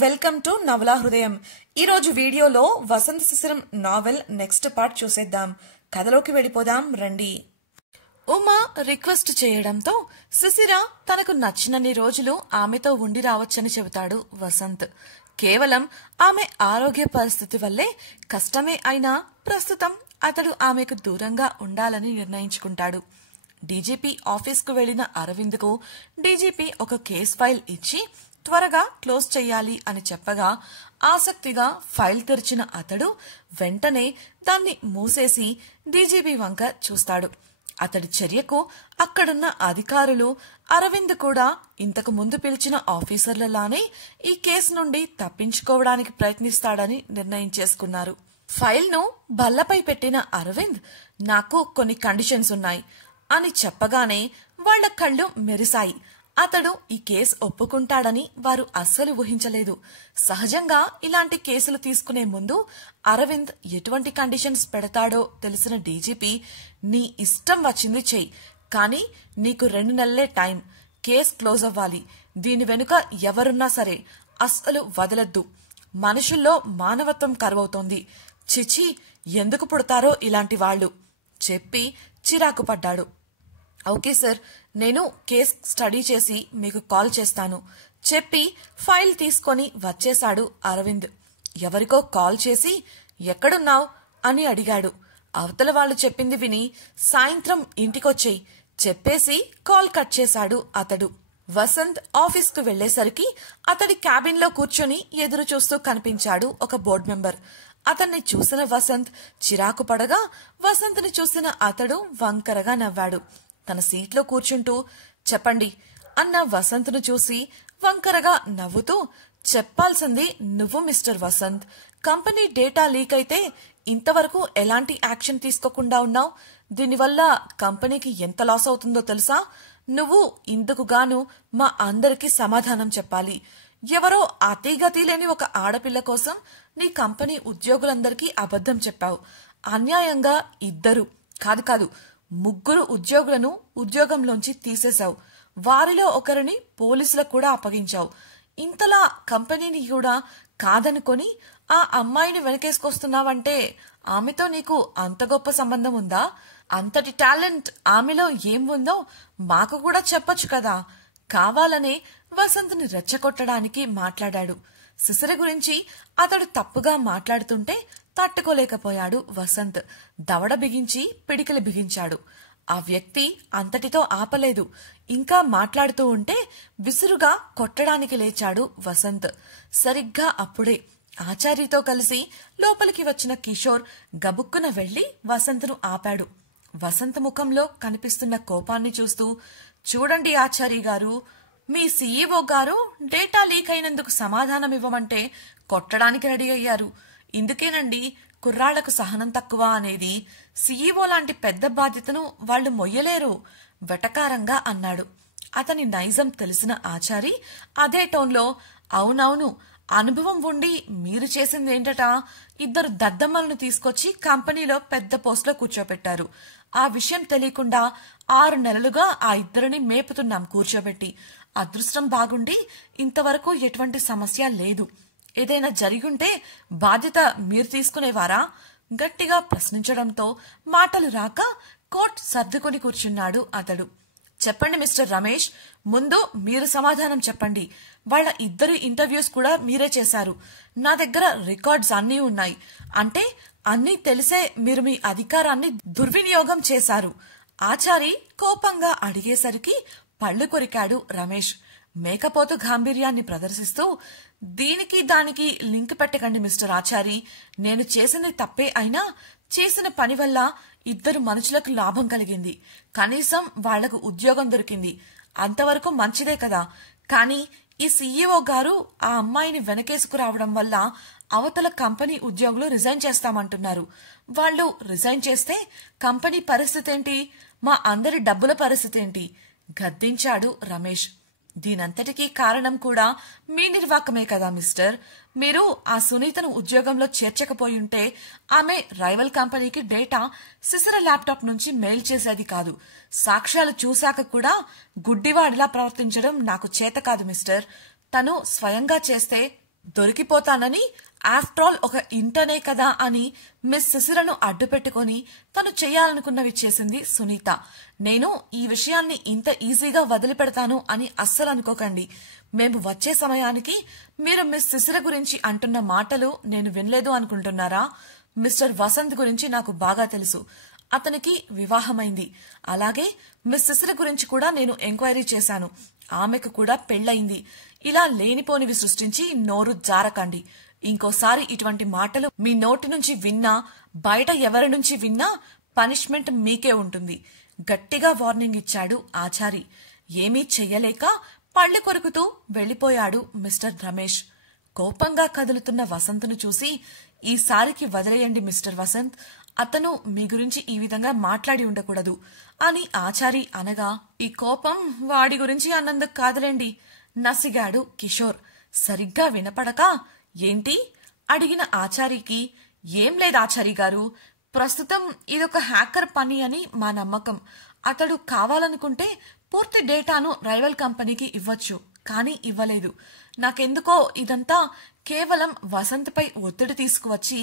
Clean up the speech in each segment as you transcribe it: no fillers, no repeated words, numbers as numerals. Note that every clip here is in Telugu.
వెల్కమ్ టు నవలా హృదయం. ఈ రోజు వీడియోలో వసంత శిశిరం నావెల్ నెక్స్ట్ పార్ట్ చూసేద్దాం. కథలోకి వెళ్ళిపోదాం రండి. ఉమా రిక్వెస్ట్ చేయడంతో శిశిర తనకు నచ్చినన్ని రోజులు ఆమెతో ఉండి రావచ్చని చెబుతాడు వసంత్. కేవలం ఆమె ఆరోగ్య పరిస్థితి వల్లే కష్టమే అయినా ప్రస్తుతం అతడు ఆమెకు దూరంగా ఉండాలని నిర్ణయించుకుంటాడు. డీజీపీ ఆఫీస్కు వెళ్లిన అరవింద్కు డీజీపీ ఒక కేస్ ఫైల్ ఇచ్చి త్వరగా క్లోజ్ చెయ్యాలి అని చెప్పగా ఆసక్తిగా ఫైల్ తెరిచిన అతడు వెంటనే దాన్ని మూసేసి డీజీపీ వంక చూస్తాడు. అతడి చర్యకు అక్కడున్న అధికారులు అరవింద్ కూడా ఇంతకు ముందు పిలిచిన ఆఫీసర్లలానే ఈ కేసు నుండి తప్పించుకోవడానికి ప్రయత్నిస్తాడని నిర్ణయించేసుకున్నారు. ఫైల్ను బల్లపై పెట్టిన అరవింద్, నాకు కొన్ని కండిషన్స్ ఉన్నాయి అని చెప్పగానే వాళ్ల కళ్ళు మెరిశాయి. అతడు ఈ కేసు ఒప్పుకుంటాడని వారు అస్సలు ఊహించలేదు. సహజంగా ఇలాంటి కేసులు తీసుకునే ముందు అరవింద్ ఎటువంటి కండిషన్స్ పెడతాడో తెలిసిన డీజీపీ, నీ ఇష్టం వచ్చింది చెయ్యి, కానీ నీకు 2 నెలలే టైం, కేసు క్లోజ్ అవ్వాలి. దీని వెనుక ఎవరున్నా సరే అస్సలు వదలొద్దు. మనుషుల్లో మానవత్వం కరువవుతోంది. చిచి, ఎందుకు పుడతారో ఇలాంటి వాళ్లు చెప్పి చిరాకు పడ్డాడు. ఓకే సార్, నేను కేస్ స్టడీ చేసి మీకు కాల్ చేస్తాను చెప్పి ఫైల్ తీసుకొని వచ్చేశాడు అరవింద్. ఎవరికో కాల్ చేసి ఎక్కడున్నావ్ అని అడిగాడు. అవతల వాళ్ళు చెప్పింది విని సాయంత్రం ఇంటికొచ్చేయి చెప్పేసి కాల్ కట్ చేశాడు అతడు. వసంత్ ఆఫీస్కు వెళ్లేసరికి అతడి క్యాబిన్ లో కూర్చొని ఎదురు చూస్తూ కనిపించాడు ఒక బోర్డు మెంబర్. అతన్ని చూసిన వసంత్ చిరాకు పడగా వసంత్ని చూసిన అతడు వంకరగా నవ్వాడు. తన సీట్లో కూర్చుంటూ చెప్పండి అన్న వసంత్ను చూసి వంకరగా నవ్వుతూ, చెప్పాల్సింది నువ్వు mister Vasanth. Company data leak అయితే ఇంతవరకు ఎలాంటి యాక్షన్ తీసుకోకుండా ఉన్నావు. దీనివల్ల కంపెనీకి ఎంత లాస్ అవుతుందో తెలుసా? నువ్వు ఇందుకు గాను మా అందరికీ సమాధానం చెప్పాలి. ఎవరో అతీగతి లేని ఒక ఆడపిల్ల కోసం నీ కంపెనీ ఉద్యోగులందరికీ అబద్ధం చెప్పావు. అన్యాయంగా 2 కాదు 3 ఉద్యోగులను ఉద్యోగంలోంచి తీసేశావు. వారిలో ఒకరిని పోలీసులకు కూడా అప్పగించావు. ఇంతలా కంపెనీని కూడా కాదనుకొని ఆ అమ్మాయిని వెనకేసుకొస్తున్నావంటే ఆమెతో నీకు అంత గొప్ప సంబంధం ఉందా? అంతటి టాలెంట్ ఆమెలో ఏం ఉందో మాకు కూడా చెప్పొచ్చు కదా. కావాలనే వసంత్ని రెచ్చగొట్టడానికి మాట్లాడాడు. శిశిర గురించి అతడు తప్పుగా మాట్లాడుతుంటే తట్టుకోలేకపోయాడు వసంత్. దవడ బిగించి పిడికిలి బిగించాడు. ఆ వ్యక్తి అంతటితో ఆపలేదు. ఇంకా మాట్లాడుతూ ఉంటే విసురుగా కొట్టడానికి లేచాడు వసంత్. సరిగ్గా అప్పుడే ఆచార్యతో కలిసి లోపలికి వచ్చిన కిషోర్ గబుక్కున వెళ్లి వసంత్ను ఆపాడు. వసంత్ ముఖంలో కనిపిస్తున్న కోపాన్ని చూస్తూ, చూడండి ఆచార్య గారు, మీ సీఈఓ గారు డేటా లీక్ అయినందుకు సమాధానం ఇవ్వమంటే కొట్టడానికి రెడీ అయ్యారు. ఇందుకేనండి కుర్రాళ్లకు సహనం తక్కువ అనేది. సీఈఓ లాంటి పెద్ద బాధ్యతను వాళ్లు మొయ్యలేరు వెటకారంగా అన్నాడు. అతని నైజం తెలిసిన ఆచారి అదే టోన్లో, అవునవును, అనుభవం ఉండి మీరు చేసిందేంటట? 2 దద్దమ్మలను తీసుకొచ్చి కంపెనీలో పెద్ద పోస్టులో కూర్చోబెట్టారు. ఆ విషయం తెలియకుండా 6 నెలలుగా ఆ 2 మేపుతున్నాం కూర్చోబెట్టి. అదృష్టం బాగుండి ఇంతవరకు ఎటువంటి సమస్య లేదు. ఏదైనా జరిగుంటే బాధ్యత మీరు తీసుకునేవారా? గట్టిగా ప్రశ్నించడంతో మాటలు రాక కోట్ సర్దుకుని కూర్చున్నాడు అతడు. చెప్పండి మిస్టర్ రమేష్, ముందు మీరు సమాధానం చెప్పండి. వాళ్ళ 2 ఇంటర్వ్యూస్ కూడా మీరే చేశారు. నా దగ్గర రికార్డ్స్ అన్నీ ఉన్నాయి. అంటే అన్నీ తెలిసే మీరు మీ అధికారాన్ని దుర్వినియోగం చేశారు. ఆచారి కోపంగా అడిగేసరికి పళ్లు కొరికాడు రమేష్. మేకపోతు గాంభీర్యాన్ని ప్రదర్శిస్తూ, దీనికి దానికి లింక్ పెట్టకండి మిస్టర్ ఆచారి. నేను చేసింది తప్పే అయినా చేసిన పని వల్ల 2 మనుషులకు లాభం కలిగింది. కనీసం వాళ్లకు ఉద్యోగం దొరికింది. అంతవరకు మంచిదే కదా. కానీ ఈ సీఈఓ గారు ఆ అమ్మాయిని వెనకేసుకురావడం వల్ల అవతల కంపెనీ ఉద్యోగులు రిజైన్ చేస్తామంటున్నారు. వాళ్లు రిజైన్ చేస్తే కంపెనీ పరిస్థితి ఏంటి? మా అందరి డబ్బుల పరిస్థితి ఏంటి? గద్దించాడు రమేష్. దీనంతటికీ కారణం కూడా మీ నిర్వాకమే కదా మిస్టర్. మీరు ఆ సునీతను ఉద్యోగంలో చేర్చకపోయుంటే ఆమె రైవల్ కంపెనీకి డేటా శిశిర ల్యాప్టాప్ నుంచి మెయిల్ చేసేది కాదు. సాక్ష్యాలు చూశాక కూడా గుడ్డివాడిలా ప్రవర్తించడం నాకు చేత కాదు మిస్టర్. తను స్వయంగా చేస్తే దొరికిపోతానని, ఆఫ్టర్ ఆల్ ఒక ఇంటర్నే కదా అని మిస్ శిశిరను అడ్డు పెట్టుకుని తను చేయాలనుకున్నవి చేసింది సునీత. నేను ఈ విషయాన్ని ఇంత ఈజీగా వదిలిపెడతాను అని అస్సలు అనుకోకండి. మేము వచ్చే సమయానికి మీరు మిస్ శిశిర గురించి అంటున్న మాటలు నేను వినలేదు అనుకుంటున్నారా? మిస్టర్ వసంత్ గురించి నాకు బాగా తెలుసు. అతనికి వివాహమైంది. అలాగే మిస్ శిశిర గురించి కూడా నేను ఎంక్వైరీ చేశాను. ఆమెకు కూడా పెళ్లయింది. ఇలా లేనిపోనివి సృష్టించి నోరు జారకండి. ఇంకోసారి ఇటువంటి మాటలు మీ నోటి నుంచి విన్నా, బయట ఎవరి నుంచి విన్నా పనిష్మెంట్ మీకే ఉంటుంది. గట్టిగా వార్నింగ్ ఇచ్చాడు ఆచారి. ఏమీ చెయ్యలేక పళ్ళు కొరుకుతూ వెళ్లిపోయాడు మిస్టర్ రమేష్. కోపంగా కదులుతున్న వసంత్ను చూసి, ఈసారికి వదిలేయండి మిస్టర్ వసంత్, అతను మీ గురించి ఈ విధంగా మాట్లాడి ఉండకూడదు అని ఆచారి అనగా, ఈ కోపం వాడి గురించి అన్నందుకు కాదులేండి నసిగాడు కిషోర్. సరిగ్గా వినపడక ఏంటి అడిగిన ఆచారికి, ఏం లేదు ఆచారి గారు, ప్రస్తుతం ఇదొక హ్యాకర్ పని అని మా నమ్మకం. అతడు కావాలనుకుంటే పూర్తి డేటాను రైవల్ కంపెనీకి ఇవ్వచ్చు, కానీ ఇవ్వలేదు. నాకెందుకో ఇదంతా కేవలం వసంత్పై ఒత్తిడి తీసుకువచ్చి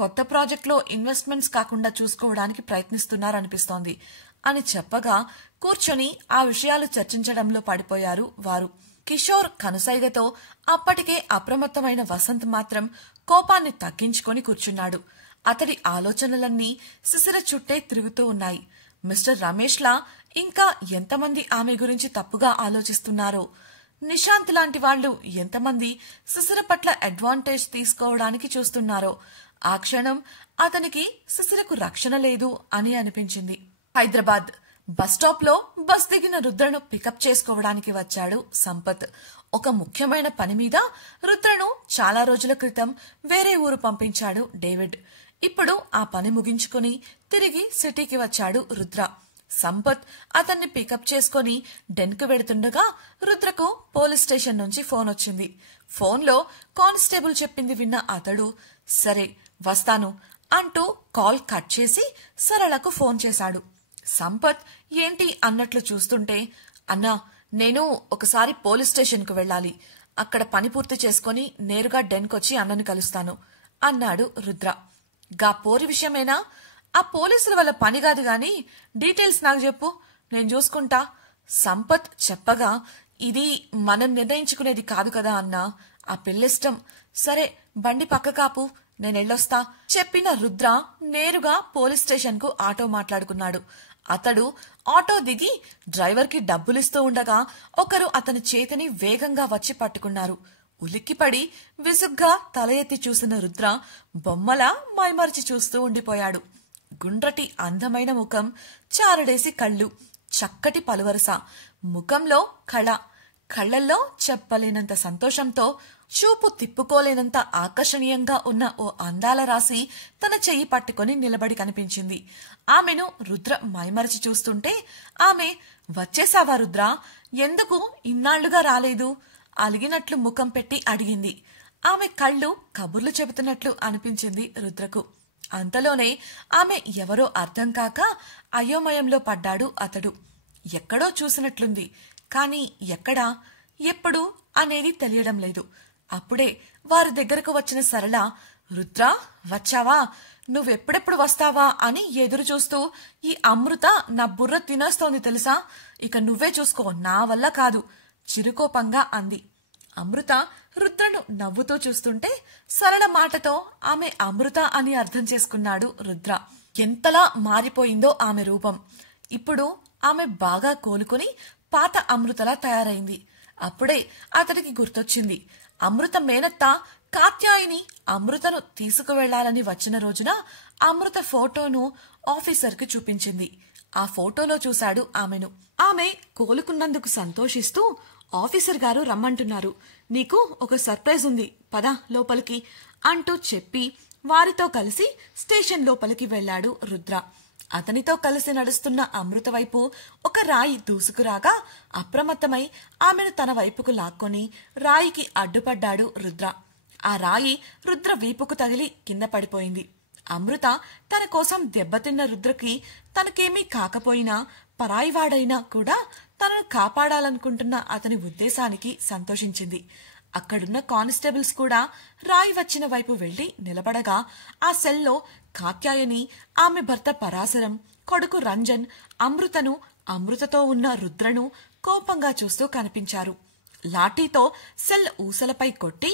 కొత్త ప్రాజెక్టులో ఇన్వెస్ట్మెంట్స్ కాకుండా చూసుకోవడానికి ప్రయత్నిస్తున్నారనిపిస్తోంది అని చెప్పగా కూర్చొని ఆ విషయాలు చర్చించడంలో పడిపోయారు వారు. కిషోర్ కనుసైగతో అప్పటికే అప్రమత్తమైన వసంత్ మాత్రం కోపాన్ని తగ్గించుకొని కూర్చున్నాడు. అతడి ఆలోచనలన్నీ శిశిర చుట్టే తిరుగుతూ ఉన్నాయి. మిస్టర్ రమేష్లా ఇంకా ఎంతమంది ఆమె గురించి తప్పుగా ఆలోచిస్తున్నారో, నిశాంత్ లాంటి వాళ్లు ఎంతమంది శిశిర పట్ల అడ్వాంటేజ్ తీసుకోవడానికి చూస్తున్నారో. ఆ క్షణం అతనికి శిశిరకు రక్షణ లేదు అని అనిపించింది. హైదరాబాద్ బస్టాప్ లో బస్ దిగిన రుద్రను పికప్ చేసుకోవడానికి వచ్చాడు సంపత్. ఒక ముఖ్యమైన పని మీద రుద్రను చాలా రోజుల క్రితం వేరే ఊరు పంపించాడు డేవిడ్. ఇప్పుడు ఆ పని ముగించుకుని తిరిగి సిటీకి వచ్చాడు రుద్ర. సంపత్ అతన్ని పికప్ చేసుకుని డెన్కు వెడుతుండగా రుద్రకు పోలీస్ స్టేషన్ నుంచి ఫోన్ వచ్చింది. ఫోన్లో కానిస్టేబుల్ చెప్పింది విన్న అతడు, సరే వస్తాను అంటూ కాల్ కట్ చేసి సరళకు ఫోన్ చేశాడు. సంపత్ ఏంటి అన్నట్లు చూస్తుంటే, అన్నా నేను ఒకసారి పోలీస్ స్టేషన్ కు వెళ్లాలి, అక్కడ పని పూర్తి చేసుకుని నేరుగా డెన్కొచ్చి అన్నను కలుస్తాను అన్నాడు రుద్ర. గా పోరి విషయమేనా? ఆ పోలీసుల వల్ల పని కాదు గాని డీటెయిల్స్ నాకు చెప్పు, నేను చూసుకుంటా సంపత్ చెప్పగా, ఇది మనం నిర్ణయించుకునేది కాదు కదా అన్నా, ఆ పిల్లిష్టం. సరే బండి పక్క కాపు, నేనెళ్ళొస్తా చెప్పిన రుద్ర నేరుగా పోలీస్ స్టేషన్ కు ఆటో మాట్లాడుకున్నాడు. అతడు ఆటో దిగి డ్రైవర్ కి డబ్బులిస్తూ ఉండగా ఒకరు అతని చేతిని వేగంగా వచ్చి పట్టుకున్నారు. ఉలిక్కిపడి విసుగ్గా తల ఎత్తి చూసిన రుద్ర బొమ్మలా మైమరిచి చూస్తూ ఉండిపోయాడు. గుండ్రటి అందమైన ముఖం, చారడేసి కళ్ళు, చక్కటి పలువరస, ముఖంలో కళ, కళ్లల్లో చెప్పలేనంత సంతోషంతో చూపు తిప్పుకోలేనంత ఆకర్షణీయంగా ఉన్న ఓ అందాల రాశి తన చెయ్యి పట్టుకుని నిలబడి కనిపించింది. ఆమెను రుద్ర మైమరిచి చూస్తుంటే ఆమె, వచ్చేసావా రుద్ర, ఎందుకు ఇన్నాళ్లుగా రాలేదు అలిగినట్లు ముఖం పెట్టి అడిగింది. ఆమె కళ్ళు కబుర్లు చెబుతున్నట్లు అనిపించింది రుద్రకు. అంతలోనే ఆమె ఎవరో అర్థం కాక అయోమయంలో పడ్డాడు అతడు. ఎక్కడో చూసినట్లుంది, కాని ఎక్కడా, ఎప్పుడు అనేది తెలియడం లేదు. అప్పుడే వారి దగ్గరకు వచ్చిన సరళ, రుద్ర వచ్చావా, నువ్వెప్పుడెప్పుడు వస్తావా అని ఎదురు చూస్తూ, ఈ అమృత నా బుర్ర తినేస్తోంది తెలుసా, ఇక నువ్వే చూసుకో, నా వల్ల కాదు చిరుకోపంగా అంది. అమృత రుద్రను నవ్వుతూ చూస్తుంటే సరళ మాటతో ఆమె అమృత అని అర్థం చేసుకున్నాడు రుద్ర. ఎంతలా మారిపోయిందో ఆమె రూపం. ఇప్పుడు ఆమె బాగా కోలుకుని పాత అమృతలా తయారైంది. అప్పుడే అతడికి గుర్తొచ్చింది, అమృత మేనత్త కాత్యాయిని అమృతను తీసుకువెళ్లాలని వచ్చిన రోజున అమృత ఫోటోను ఆఫీసర్కి చూపించింది. ఆ ఫోటోలో చూశాడు ఆమెను. ఆమె కోలుకున్నందుకు సంతోషిస్తూ, ఆఫీసర్ గారు రమ్మంటున్నారు, నీకు ఒక సర్ప్రైజ్ ఉంది, పద లోపలికి అంటూ చెప్పి వారితో కలిసి స్టేషన్ లోపలికి వెళ్లాడు రుద్ర. అతనితో కలిసి నడుస్తున్న అమృత వైపు ఒక రాయి దూసుకురాగా అప్రమత్తమై ఆమెను తన వైపుకు లాక్కొని రాయికి అడ్డుపడ్డాడు రుద్ర. ఆ రాయి రుద్ర వీపుకు తగిలి కింద పడిపోయింది. అమృత తన కోసం దెబ్బతిన్న రుద్రకి తనకేమీ కాకపోయినా పరాయివాడైనా కూడా తనను కాపాడాలనుకుంటున్న అతని ఉద్దేశానికి సంతోషించింది. అక్కడున్న కానిస్టేబుల్స్ కూడా రాయి వచ్చిన వైపు వెళ్లి నిలబడగా ఆ సెల్లో కాత్యాయని, ఆమె భర్త పరాశరం, కొడుకు రంజన్, అమృతను, అమృతతో ఉన్న రుద్రను కోపంగా చూస్తూ కనిపించారు. లాఠీతో సెల్ ఊసలపై కొట్టి,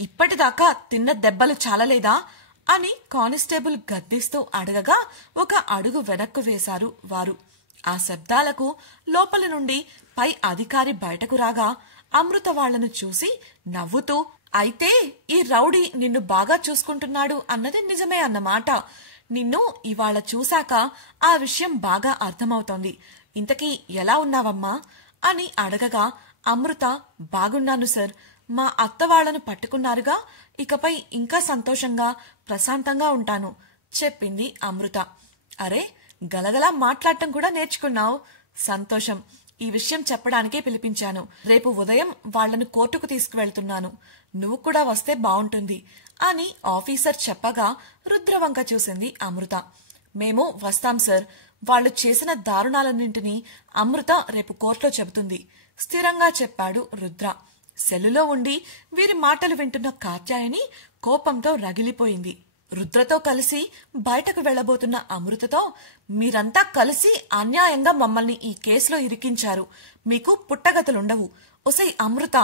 ఇప్పటిదాకా తిన్న దెబ్బలు చాలలేదా అని కానిస్టేబుల్ గద్దిస్తూ అడగగా ఒక అడుగు వెనక్కు వేశారు వారు. ఆ శబ్దాలకు లోపల నుండి పై అధికారి బయటకు రాగా అమృత వాళ్లను చూసి నవ్వుతూ, అయితే ఈ రౌడీ నిన్ను బాగా చూసుకుంటున్నాడు అన్నది నిజమే అన్నమాట. నిన్ను ఇవాళ చూశాక ఆ విషయం బాగా అర్థమవుతోంది. ఇంతకీ ఎలా ఉన్నావమ్మా అని అడగగా అమృత, బాగున్నాను సార్. మా అత్త వాళ్లను పట్టుకున్నారుగా, ఇకపై ఇంకా సంతోషంగా ప్రశాంతంగా ఉంటాను చెప్పింది అమృత. అరే, గలగలా మాట్లాడటం కూడా నేర్చుకున్నావు, సంతోషం. ఈ విషయం చెప్పడానికే పిలిపించాను. రేపు ఉదయం వాళ్లను కోర్టుకు తీసుకువెళ్తున్నాను, నువ్వు కూడా వస్తే బావుంటుంది అని ఆఫీసర్ చెప్పగా రుద్రవంక చూసింది అమృత. మేము వస్తాం సార్. వాళ్లు చేసిన దారుణాలన్నింటినీ అమృత రేపు కోర్టులో చెబుతుంది స్థిరంగా చెప్పాడు రుద్ర. సెల్లులో ఉండి వీరి మాటలు వింటున్న కాత్యాయని కోపంతో రగిలిపోయింది. రుద్రతో కలిసి బయటకు వెళ్లబోతున్న అమృతతో, మీరంతా కలిసి అన్యాయంగా మమ్మల్ని ఈ కేసులో ఇరికించారు, మీకు పుట్టగతులుండవు. ఒసై అమృత,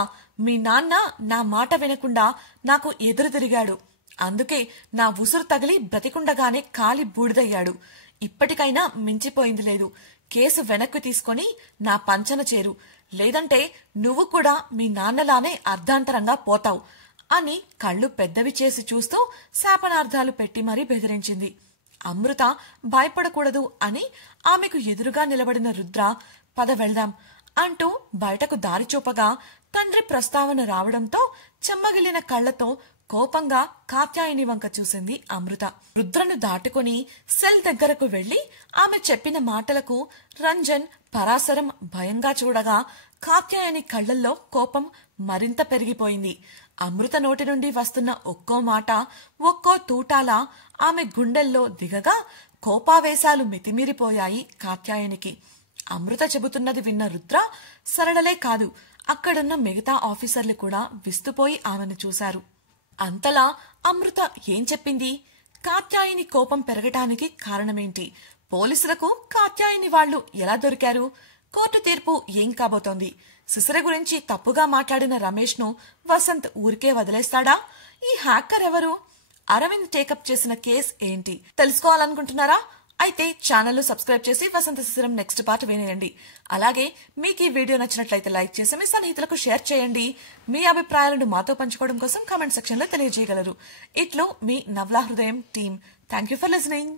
మీ నాన్న నా మాట వినకుండా నాకు ఎదురు తిరిగాడు. అందుకే నా ఉసురు తగిలి బ్రతికుండగానే కాలి బూడిదయ్యాడు. ఇప్పటికైనా మించిపోయింది లేదు. కేసు వెనక్కి తీసుకొని నా పంచన చేరు, లేదంటే నువ్వు కూడా మీ నాన్నలానే అర్ధాంతరంగా పోతావు అని కళ్ళు పెద్దవి చేసి చూస్తూ శాపనార్థాలు పెట్టి మరీ బెదిరించింది. అమృత భయపడకూడదు అని ఆమెకు ఎదురుగా నిలబడిన రుద్ర, పద వెళ్దాం అంటూ బయటకు దారి చూపగా తండ్రి ప్రస్తావన రావడంతో చెమ్మగిలిన కళ్లతో కోపంగా కాత్యాయని వంక చూసింది అమృత. రుద్రను దాటుకుని సెల్ దగ్గరకు వెళ్లి ఆమె చెప్పిన మాటలకు రంజన్, పరాశరం భయంగా చూడగా కాత్యాయని కళ్లల్లో కోపం మరింత పెరిగిపోయింది. అమృత నోటి నుండి వస్తున్న ఒక్కో మాట, ఒక్కో తూటాలా ఆమె గుండెల్లో దిగగా కోపావేశాలు మితిమీరిపోయాయి కాత్యాయనికి. అమృత చెబుతున్నది విన్న రుద్ర, సరళలే కాదు అక్కడున్న మిగతా ఆఫీసర్లు కూడా విస్తుపోయి ఆమెను చూశారు. అంతలా అమృత ఏం చెప్పింది? కాత్యాయని కోపం పెరగటానికి కారణమేంటి? పోలీసులకు కాత్యాయని వాళ్లు ఎలా దొరికారు? కోర్టు తీర్పు ఏం కాబోతోంది? సిసిర గురించి తప్పుగా మాట్లాడిన రమేష్ ను వసంత్ ఊరికే వదిలేస్తాడా? ఈ హ్యాకర్ ఎవరు? అరవింద్ టేకప్ చేసిన కేస్ ఏంటి తెలుసుకోవాలనుకుంటున్నారా? అయితే ఛానల్ సబ్స్క్రైబ్ చేసి వసంత శిశిరం నెక్స్ట్ పార్ట్ వినేయండి. అలాగే మీకు ఈ వీడియో నచ్చినట్లయితే లైక్ చేసి మీ స్నేహితులకు షేర్ చేయండి. మీ అభిప్రాయాలను మాతో పంచుకోవడం కోసం కామెంట్ సెక్షన్ లో తెలియజేయగలరు. ఇట్లు మీ నవలా హృదయం team. Thank you for listening.